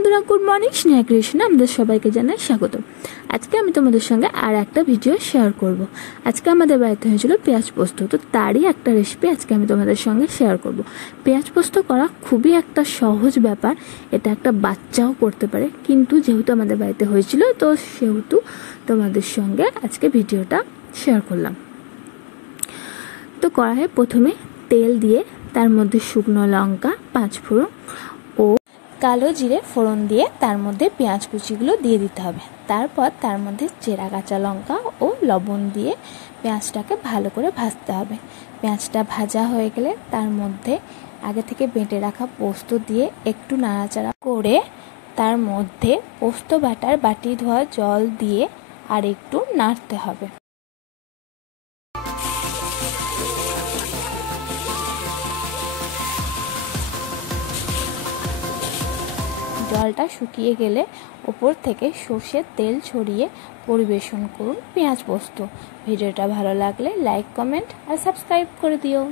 বন্ধুরা, good morning. Sneha ক্রিয়েশনে আমাদের সবাইকে জানাই স্বাগত। আজকে আমি তোমাদের সঙ্গে আর একটা ভিডিও শেয়ার করব। আজকে আমাদের বাড়িতে হয়েছিল পেঁয়াজ পোস্ত, তো তারই একটা রেসিপি আজকে আমি তোমাদের সঙ্গে শেয়ার করব। পেঁয়াজ পোস্ত করা খুবই একটা সহজ ব্যাপার, এটা একটা বাচ্চাও করতে পারে, কিন্তু যেহেতু আমাদের বাড়িতে হয়েছিল তো সেহেতু তোমাদের সঙ্গে আজকে ভিডিওটা শেয়ার করলাম। তো কড়াইয়ে প্রথমে তেল দিয়ে তার মধ্যে শুকনো লঙ্কা, 5 ফোড়ন ও কালো জিরে ফোড়ন দিয়ে তার মধ্যে পেঁয়াজ কুচিগুলো দিয়ে দিতে হবে। তারপর তার মধ্যে চেরা কাঁচা লঙ্কা ও লবণ দিয়ে পেঁয়াজটাকে ভালো করে ভাজতে হবে। পেঁয়াজটা ভাজা হয়ে গেলে তার মধ্যে আগে থেকে বেটে রাখা পোস্ত দিয়ে একটু নাড়াচাড়া করে তার মধ্যে পোস্ত বাটার বাটি ধোয়া জল দিয়ে আর একটু নাড়তে হবে। জলটা শুকিয়ে গেলে ওপর থেকে সর্ষের তেল ছড়িয়ে পরিবেশন করুন পেঁয়াজ পোস্ত। ভিডিওটা ভালো লাগলে লাইক, কমেন্ট আর সাবস্ক্রাইব করে দিও।